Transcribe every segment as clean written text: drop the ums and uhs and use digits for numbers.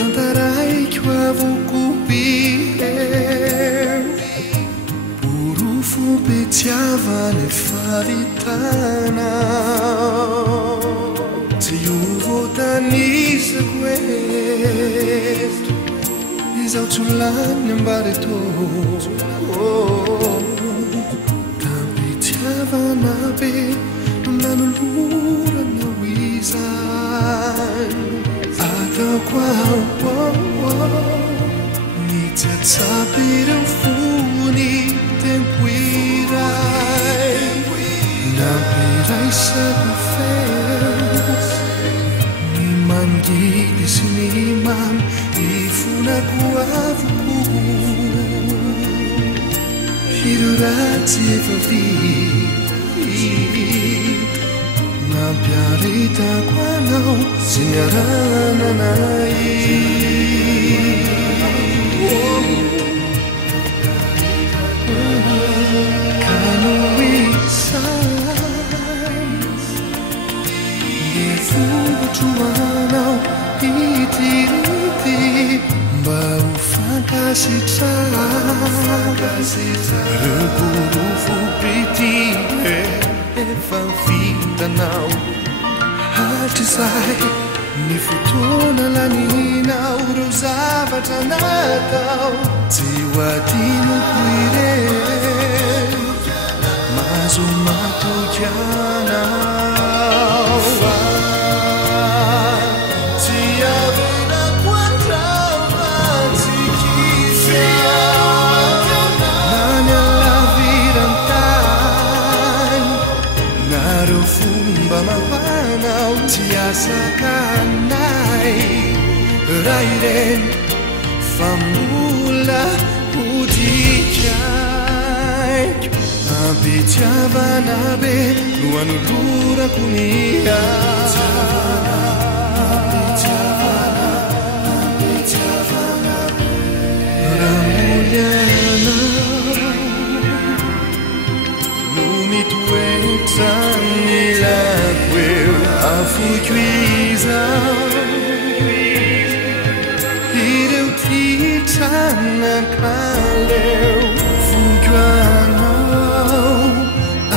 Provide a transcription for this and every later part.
Tantaraiko avokopieo Porofo betiavany favitanao Tsy io voatanisako eto Izaho tsy lany ambareto Tampitiavana be nanolorana ho izany Ataoko ao Ny tsatsapy ireo fony tempo iray Nampiraisako feo Ny mangidy sy ny mamy Ifonako avoko Ireo ratsy efa vita Nampiaritako anao sy niarananay Kano isay Ny vokotro anao itirity Mba ho fankasitraka Reo porofo pity efa vitanao Hatrizay ny fotoana laninao Reo zavatra natao Tsy ho adinoko ireo Mahazo matoky anao Tsy averako andrama Tsy kifea Na mialavirantany Nareo fomba mapanao Tsy asakanay Raha ireny fa mbola hodikaiko Ampitiavana be no anolorako ny Raha molianao no mitoetra ny lako eo Afoiko izao Ireo titranankaleo Foiko anao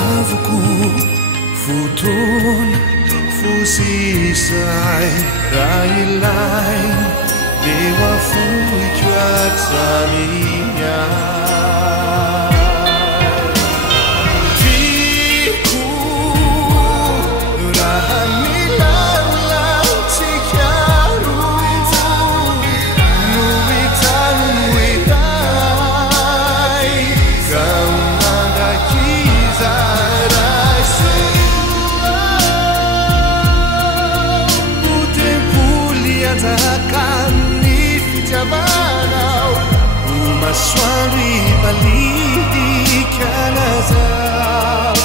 Avoko fotoana fosisay Raha ilay Deo afoiko hatraminay Soare balidi canazaf